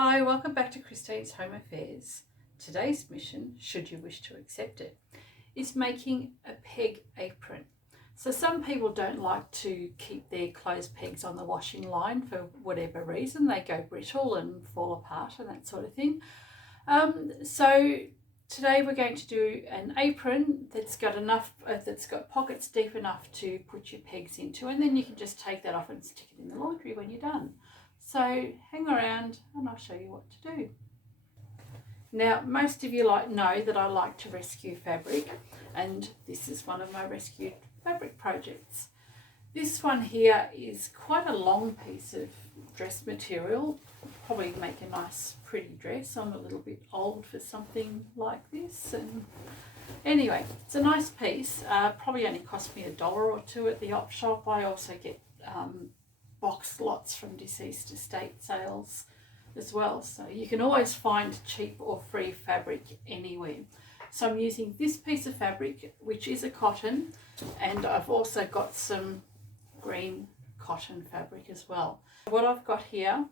Hi, welcome back to Christine's Home Affairs. Today's mission, should you wish to accept it, is making a peg apron. So some people don't like to keep their clothes pegs on the washing line for whatever reason. They go brittle and fall apart and that sort of thing. So today we're going to do an apron that's got pockets deep enough to put your pegs into, and then you can just take that off and stick it in the laundry when you're done. So hang around and I'll show you what to do. Now, most of you know that I like to rescue fabric, and this is one of my rescued fabric projects. This one here is quite a long piece of dress material. Probably make a nice pretty dress. I'm a little bit old for something like this, and anyway, it's a nice piece. Probably only cost me $1 or $2 at the op shop. I also get box lots from deceased estate sales as well, so you can always find cheap or free fabric anywhere. So I'm using this piece of fabric, which is a cotton, and I've also got some green cotton fabric as well. What I've got here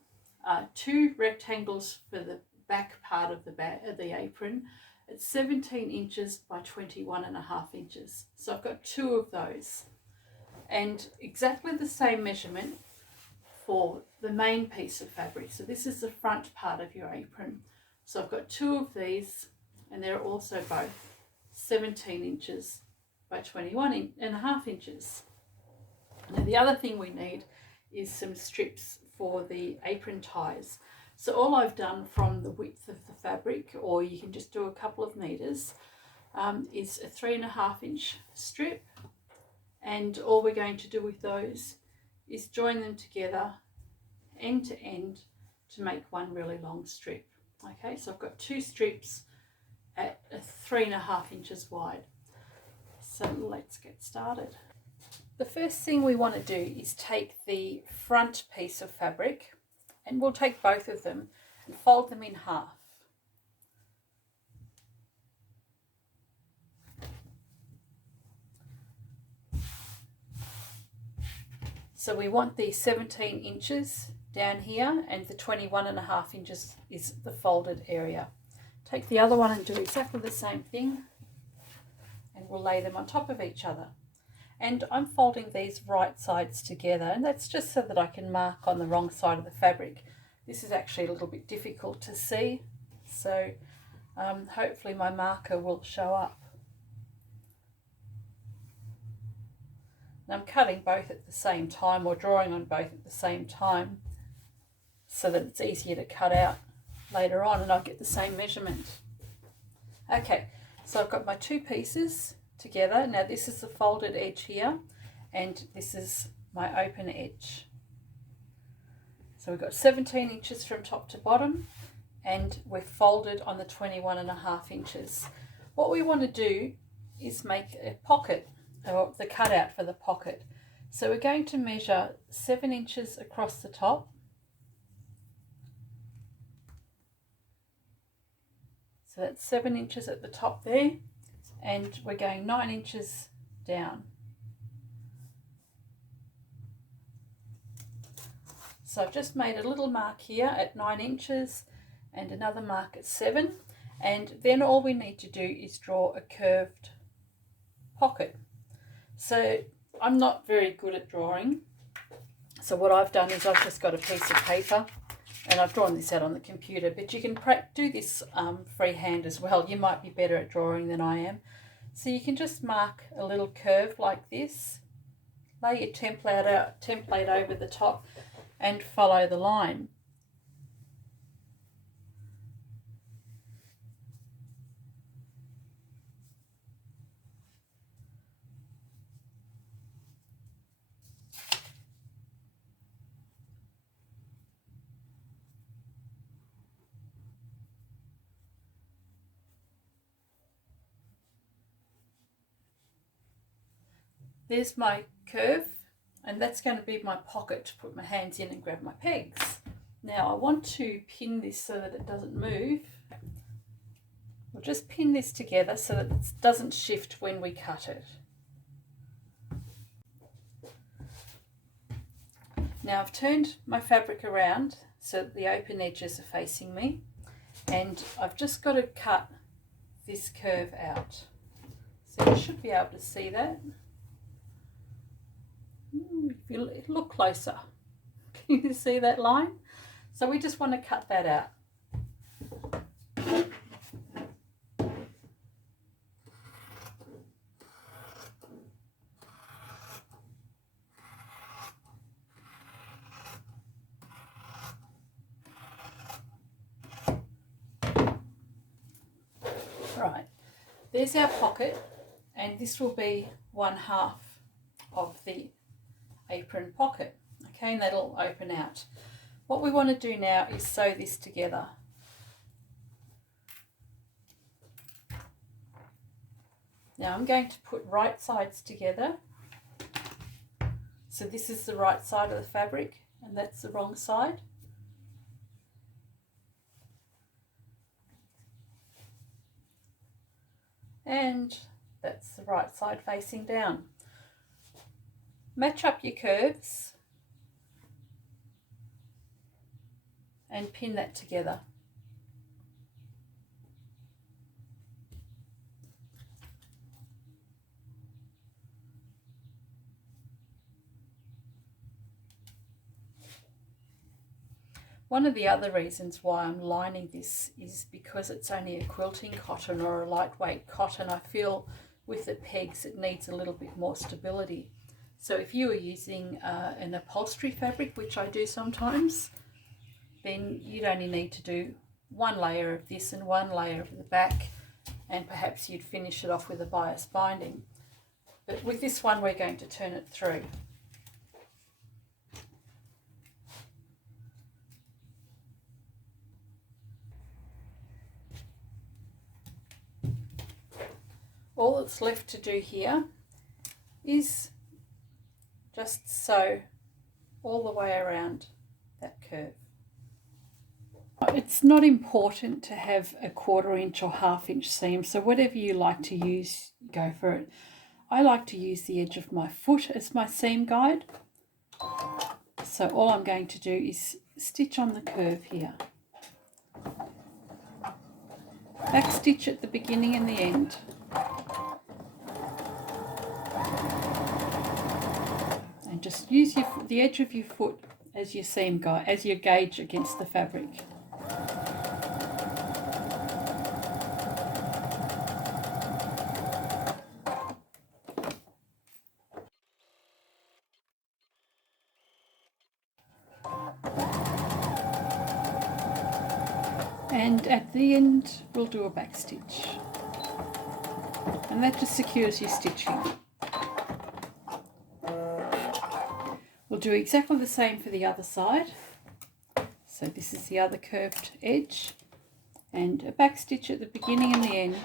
are 2 rectangles for the back part of the apron. It's 17 inches by 21.5 inches, so I've got 2 of those, and exactly the same measurement for the main piece of fabric. So this is the front part of your apron. So I've got 2 of these, and they're also both 17 inches by 21.5 inches. Now the other thing we need is some strips for the apron ties. So all I've done from the width of the fabric, or you can just do a couple of meters, is a 3.5 inch strip, and all we're going to do with those is join them together end to end to make one really long strip. Okay, so I've got 2 strips at 3.5 inches wide. So let's get started. The first thing we want to do is take the front piece of fabric, and we'll take both of them and fold them in half. So we want the 17 inches down here, and the 21.5 inches is the folded area. Take the other one and do exactly the same thing, and we'll lay them on top of each other. And I'm folding these right sides together, and that's just so that I can mark on the wrong side of the fabric. This is actually a little bit difficult to see, so hopefully my marker will show up. And I'm cutting both at the same time, or drawing on both at the same time, so that it's easier to cut out later on and I'll get the same measurement. Okay, so I've got my 2 pieces together. Now this is the folded edge here, and this is my open edge. So we've got 17 inches from top to bottom, and we're folded on the 21.5 inches. What we want to do is make a pocket, or the cutout for the pocket. So we're going to measure 7 inches across the top. So that's 7 inches at the top there, and we're going 9 inches down. So I've just made a little mark here at 9 inches and another mark at 7, and then all we need to do is draw a curved pocket. So I'm not very good at drawing, so what I've done is I've just got a piece of paper, and I've drawn this out on the computer, but you can do this freehand as well. You might be better at drawing than I am. So you can just mark a little curve like this, lay your template over the top, and follow the line. There's my curve, and that's going to be my pocket to put my hands in and grab my pegs. Now I want to pin this so that it doesn't move. We'll just pin this together so that it doesn't shift when we cut it. Now I've turned my fabric around so that the open edges are facing me, and I've just got to cut this curve out. So you should be able to see that. If you look closer, can you see that line? So we just want to cut that out. Right, there's our pocket, and this will be 1/2 of the apron pocket. Okay, and that'll open out. What we want to do now is sew this together. Now I'm going to put right sides together. So this is the right side of the fabric and that's the wrong side. And that's the right side facing down. Match up your curves and pin that together. One of the other reasons why I'm lining this is because it's only a quilting cotton or a lightweight cotton. I feel with the pegs it needs a little bit more stability. So if you are using an upholstery fabric, which I do sometimes, then you'd only need to do one layer of this and one layer of the back, and perhaps you'd finish it off with a bias binding. But with this one we're going to turn it through. All that's left to do here is just sew all the way around that curve. It's not important to have a 1/4 inch or 1/2 inch seam, so whatever you like to use, go for it. I like to use the edge of my foot as my seam guide. So all I'm going to do is stitch on the curve here. Back stitch at the beginning and the end. And just use the edge of your foot as your seam guide, as your gauge against the fabric. And at the end we'll do a back stitch, and that just secures your stitching. We'll do exactly the same for the other side. So this is the other curved edge, and a back stitch at the beginning and the end.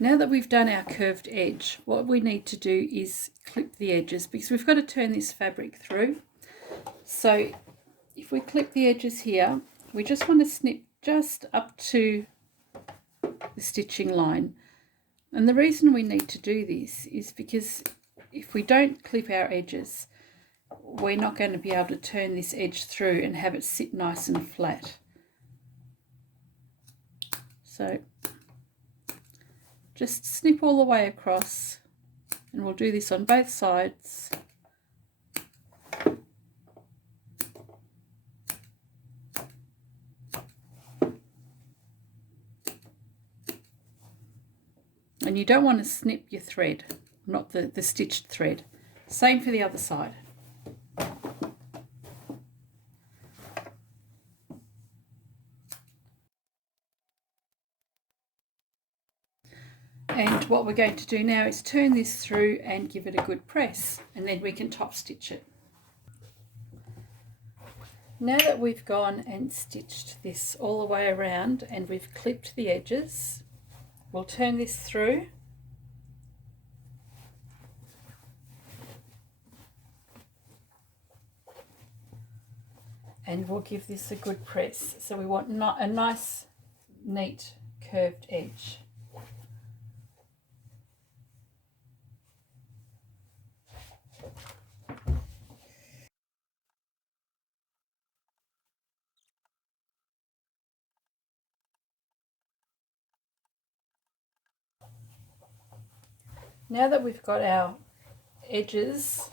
Now that we've done our curved edge, what we need to do is clip the edges, because we've got to turn this fabric through. So if we clip the edges here, we just want to snip just up to the stitching line. And the reason we need to do this is because if we don't clip our edges, we're not going to be able to turn this edge through and have it sit nice and flat. So just snip all the way across, and we'll do this on both sides. And you don't want to snip your thread, not the stitched thread. Same for the other side. And what we're going to do now is turn this through and give it a good press, and then we can top stitch it. Now that we've gone and stitched this all the way around and we've clipped the edges, we'll turn this through. and we'll give this a good press. So we want a nice, neat, curved edge. Now that we've got our edges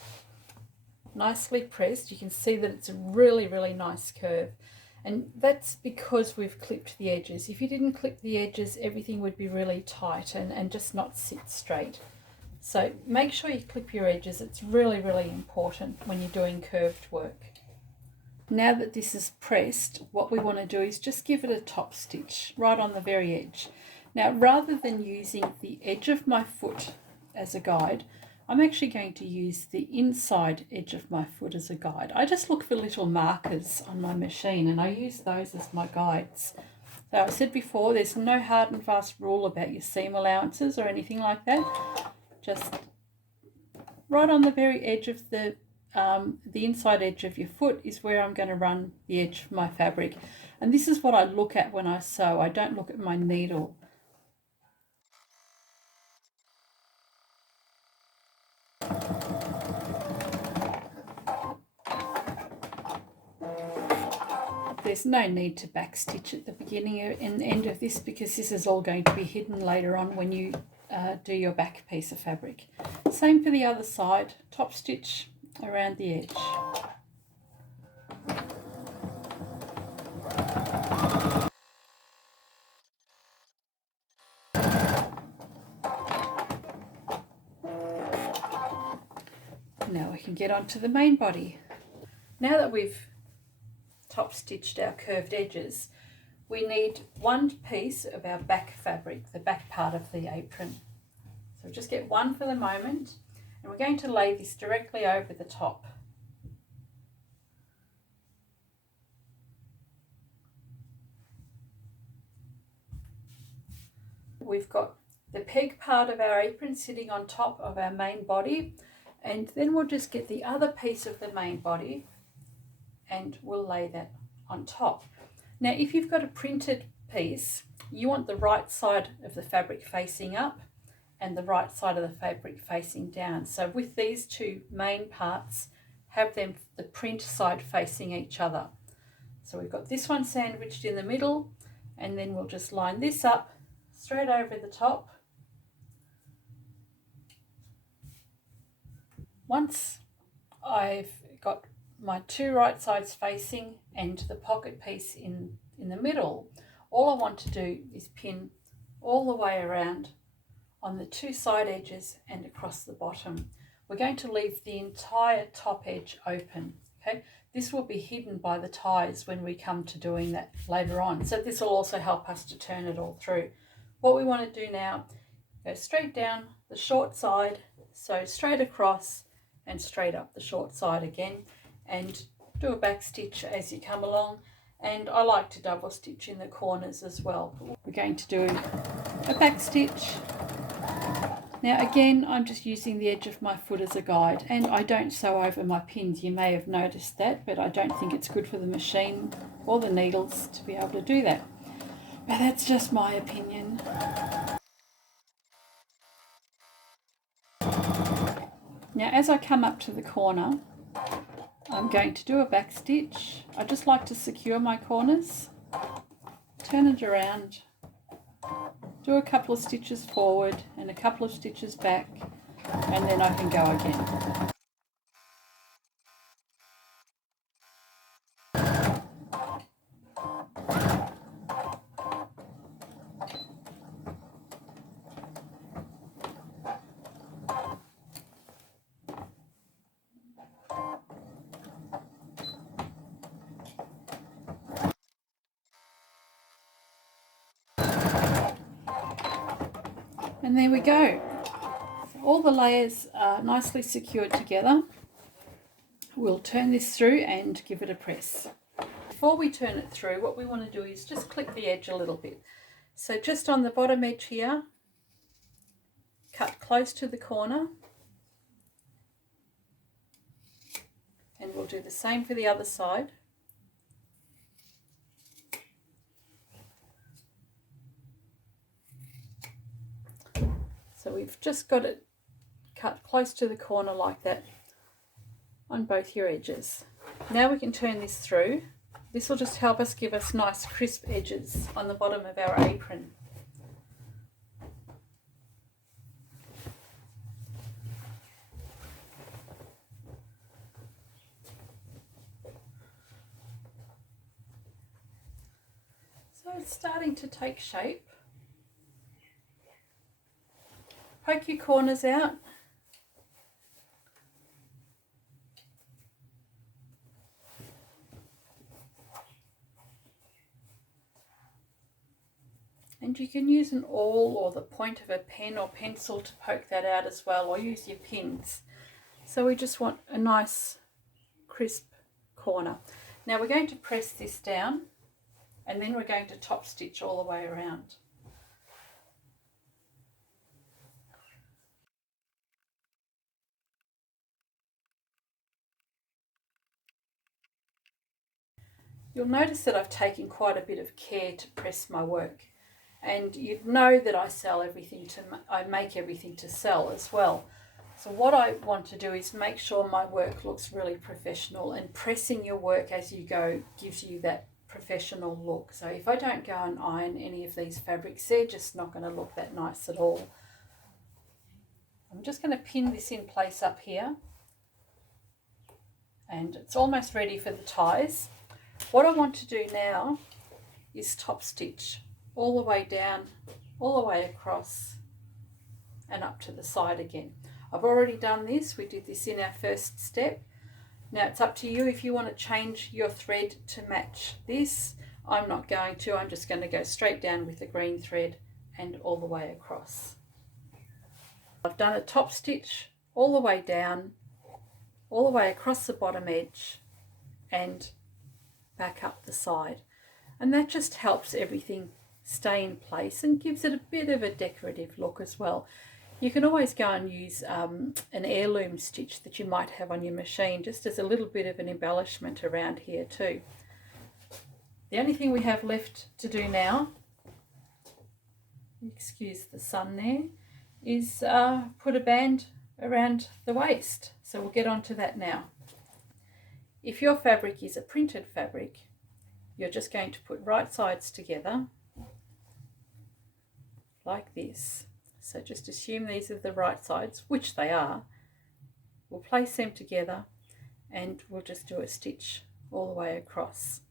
nicely pressed, you can see that it's a really, really nice curve. And that's because we've clipped the edges. If you didn't clip the edges, everything would be really tight and just not sit straight. So make sure you clip your edges. It's really, really important when you're doing curved work. Now that this is pressed, what we want to do is just give it a top stitch right on the very edge. Now, rather than using the edge of my foot as a guide, I'm actually going to use the inside edge of my foot as a guide. I just look for little markers on my machine and I use those as my guides. So I said before, there's no hard and fast rule about your seam allowances or anything like that. Just right on the very edge of the inside edge of your foot is where I'm going to run the edge of my fabric. And this is what I look at when I sew. I don't look at my needle. There's no need to backstitch at the beginning and end of this because this is all going to be hidden later on when you do your back piece of fabric. Same for the other side, top stitch around the edge. Now we can get on to the main body. Now that we've top stitched our curved edges, we need one piece of our back fabric, the back part of the apron. So just get one for the moment, and we're going to lay this directly over the top. We've got the peg part of our apron sitting on top of our main body, and then we'll just get the other piece of the main body and we'll lay that on top. Now, if you've got a printed piece, you want the right side of the fabric facing up and the right side of the fabric facing down. So with these two main parts, have them the print side facing each other. So we've got this one sandwiched in the middle, and then we'll just line this up straight over the top. Once I've got my two right sides facing and the pocket piece in the middle, all I want to do is pin all the way around on the two side edges and across the bottom. We're going to leave the entire top edge open. Okay, this will be hidden by the ties when we come to doing that later on. So this will also help us to turn it all through. What we want to do now, go straight down the short side, so straight across and straight up the short side again, and do a back stitch as you come along. And I like to double stitch in the corners as well. We're going to do a back stitch. Now again, I'm just using the edge of my foot as a guide, and I don't sew over my pins. You may have noticed that, but I don't think it's good for the machine or the needles to be able to do that. But that's just my opinion. Now as I come up to the corner, I'm going to do a back stitch. I just like to secure my corners, turn it around, do a couple of stitches forward and a couple of stitches back, and then I can go again. And there we go. All the layers are nicely secured together. We'll turn this through and give it a press. Before we turn it through, what we want to do is just clip the edge a little bit. So just on the bottom edge here, cut close to the corner, and we'll do the same for the other side. So we've just got it cut close to the corner like that on both your edges. Now we can turn this through. This will just help us give us nice crisp edges on the bottom of our apron. So it's starting to take shape. Poke your corners out. And you can use an awl or the point of a pen or pencil to poke that out as well, or use your pins. So we just want a nice crisp corner. Now we're going to press this down, and then we're going to top stitch all the way around. You'll notice that I've taken quite a bit of care to press my work. And you know that I make everything to sell as well. So what I want to do is make sure my work looks really professional, and pressing your work as you go gives you that professional look. So if I don't go and iron any of these fabrics, they're just not going to look that nice at all. I'm just going to pin this in place up here, and it's almost ready for the ties. What I want to do now is top stitch all the way down, all the way across, and up to the side again. I've already done this. We did this in our first step. Now it's up to you if you want to change your thread to match this. I'm not going to. I'm just going to go straight down with the green thread and all the way across. I've done a top stitch all the way down, all the way across the bottom edge and back up the side. And that just helps everything stay in place and gives it a bit of a decorative look as well. You can always go and use an heirloom stitch that you might have on your machine, just as a little bit of an embellishment around here too. The only thing we have left to do now, excuse the sun there, is put a band around the waist. So we'll get onto that now. If your fabric is a printed fabric, you're just going to put right sides together like this. So just assume these are the right sides, which they are. We'll place them together and we'll just do a stitch all the way across.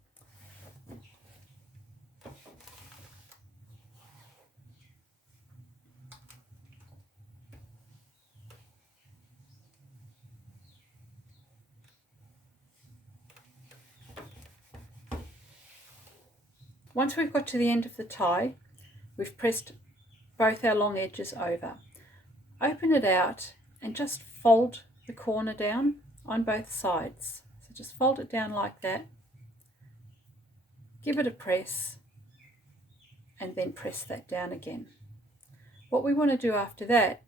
Once we've got to the end of the tie, we've pressed both our long edges over. Open it out and just fold the corner down on both sides. So just fold it down like that. Give it a press and then press that down again. What we want to do after that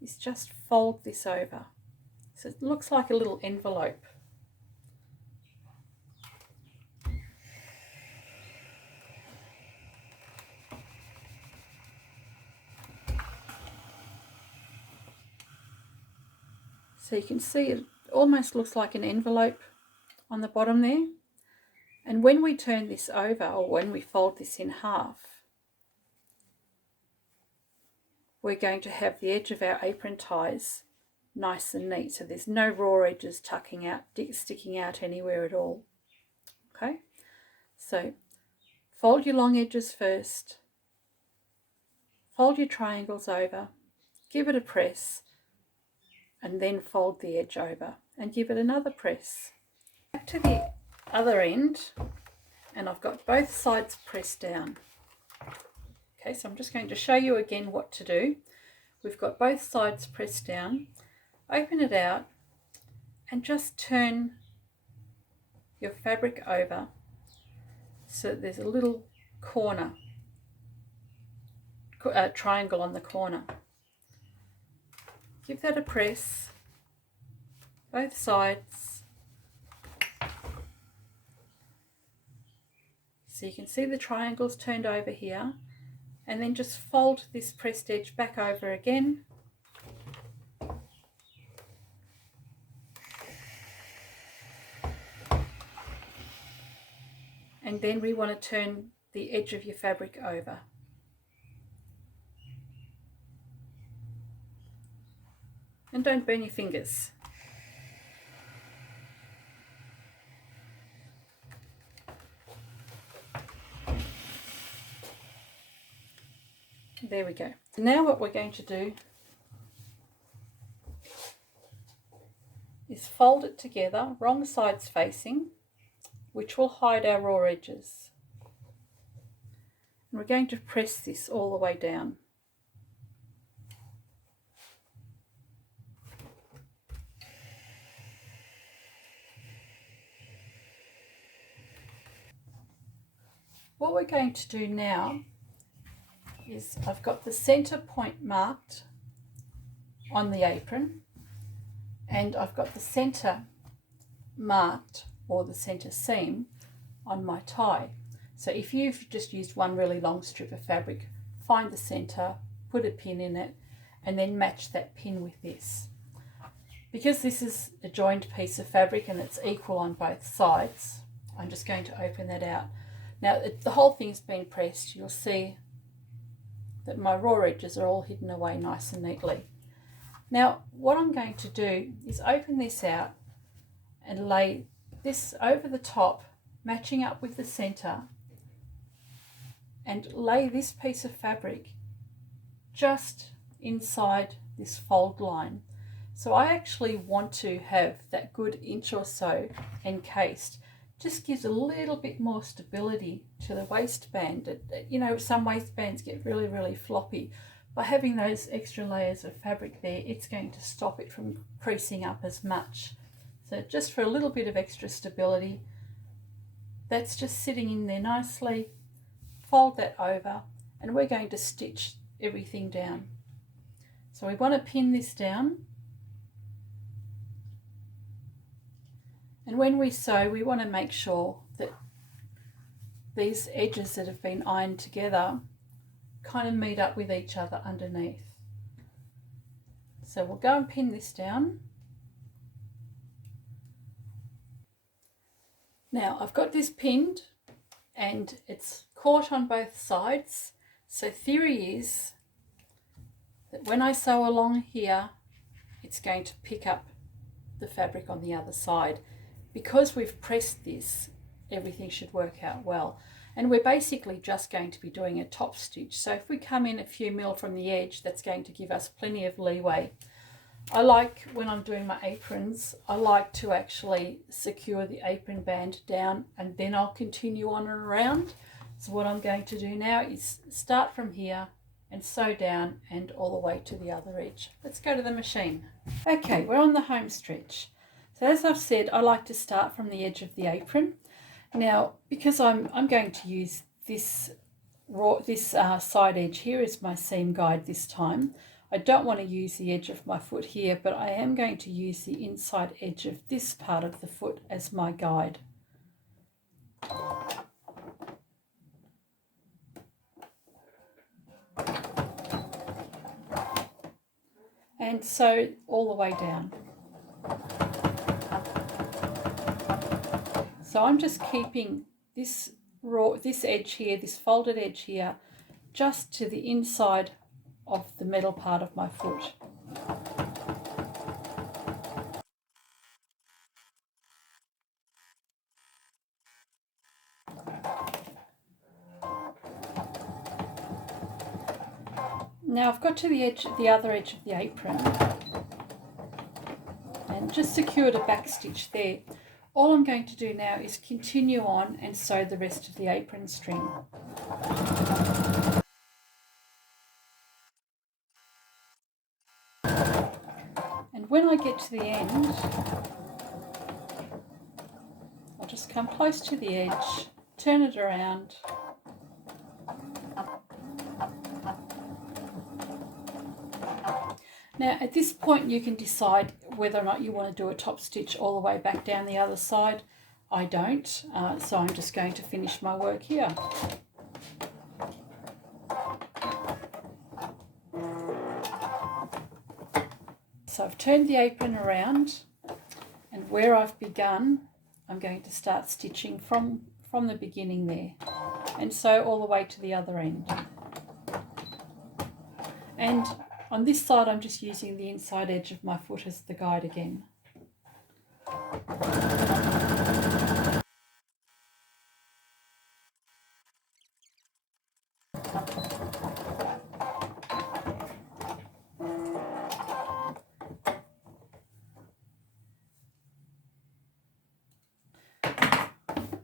is just fold this over. So it looks like a little envelope. So you can see it almost looks like an envelope on the bottom there. And when we turn this over, or when we fold this in half, we're going to have the edge of our apron ties nice and neat. So there's no raw edges sticking out anywhere at all. Okay, so fold your long edges first, fold your triangles over, give it a press, and then fold the edge over and give it another press. Back to the other end, and I've got both sides pressed down. Okay, so I'm just going to show you again what to do. We've got both sides pressed down. Open it out and just turn your fabric over so there's a little corner, triangle on the corner. Give that a press, both sides. So you can see the triangles turned over here. and then just fold this pressed edge back over again. And then we want to turn the edge of your fabric over. And don't burn your fingers. There we go. Now what we're going to do is fold it together, wrong sides facing, which will hide our raw edges. And we're going to press this all the way down. What we're going to do now is I've got the center point marked on the apron, and I've got the center marked, or the center seam, on my tie. So if you've just used one really long strip of fabric, find the center, put a pin in it, and then match that pin with this. Because this is a joined piece of fabric and it's equal on both sides, I'm just going to open that out. Now the whole thing's been pressed. You'll see that my raw edges are all hidden away nice and neatly. Now what I'm going to do is open this out and lay this over the top, matching up with the center, and lay this piece of fabric just inside this fold line. So I actually want to have that good inch or so encased. Just gives a little bit more stability to the waistband. You know, some waistbands get really, really floppy. By having those extra layers of fabric there, it's going to stop it from creasing up as much. So just for a little bit of extra stability, that's just sitting in there nicely. Fold that over, and we're going to stitch everything down. So we want to pin this down. And when we sew, we want to make sure that these edges that have been ironed together kind of meet up with each other underneath. So we'll go and pin this down. Now I've got this pinned and it's caught on both sides. So theory is that when I sew along here, it's going to pick up the fabric on the other side. Because we've pressed this, everything should work out well. And we're basically just going to be doing a top stitch. So if we come in a few mil from the edge, that's going to give us plenty of leeway. I like, when I'm doing my aprons, I like to actually secure the apron band down, and then I'll continue on and around. So what I'm going to do now is start from here and sew down and all the way to the other edge. Let's go to the machine. Okay, we're on the home stretch. So as I've said, I like to start from the edge of the apron. Now, because I'm going to use this side edge here as my seam guide this time, I don't want to use the edge of my foot here, but I am going to use the inside edge of this part of the foot as my guide. And sew all the way down. So I'm just keeping this edge here, this folded edge here, just to the inside of the metal part of my foot. Now I've got to the other edge of the apron and just secured a back stitch there. All I'm going to do now is continue on and sew the rest of the apron string. And when I get to the end, I'll just come close to the edge, turn it around, now at this point you can decide whether or not you want to do a top stitch all the way back down the other side. I don't, so I'm just going to finish my work here. So I've turned the apron around, and where I've begun, I'm going to start stitching from the beginning there, and sew all the way to the other end. And on this side, I'm just using the inside edge of my foot as the guide again.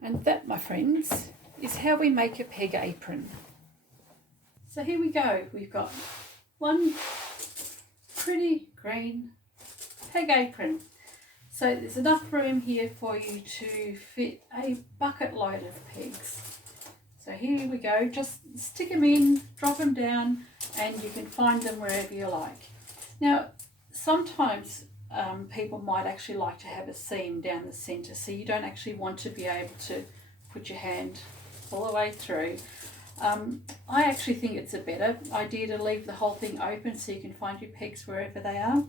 And that, my friends, is how we make a peg apron. So here we go. We've got one pretty green peg apron. So there's enough room here for you to fit a bucket load of pegs. So here we go. Just stick them in, drop them down, and you can find them wherever you like. Now, sometimes people might actually like to have a seam down the centre, so you don't actually want to be able to put your hand all the way through. I actually think it's a better idea to leave the whole thing open so you can find your pegs wherever they are.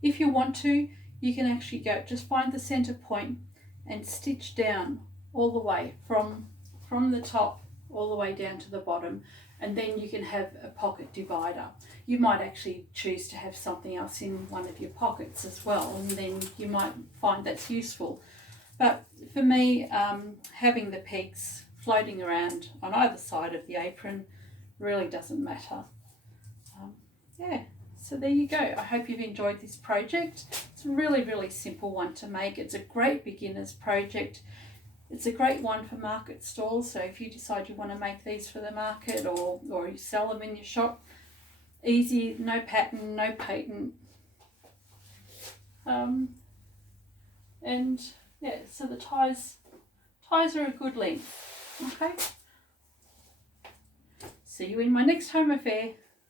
If you want to, you can actually just find the centre point and stitch down all the way from the top all the way down to the bottom, and then you can have a pocket divider. You might actually choose to have something else in one of your pockets as well, and then you might find that's useful. But for me, having the pegs floating around on either side of the apron really doesn't matter. Yeah, so there you go. I hope you've enjoyed this project. It's a really, really simple one to make. It's a great beginner's project. It's a great one for market stalls, so if you decide you want to make these for the market or you sell them in your shop, easy, no pattern, no patent. And yeah, so the ties are a good length. Okay. See you in my next home affair.